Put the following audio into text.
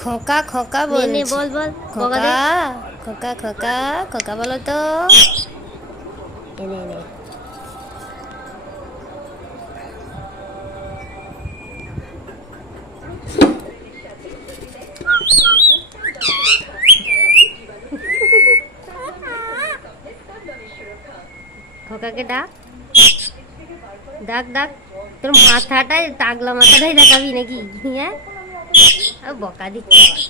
খোকা খোকা নে নে বলছি। বল বল বকা দে। খোকা খোকা খোকা খোকা বলো তো। এনে এনে খোকাকে ডাক, ডাক ডাক। তোর মাথাটাই টাগলা মাথাটাই দেখাবি নাকি? হ্যাঁ, বকা দিচ্ছে আবার।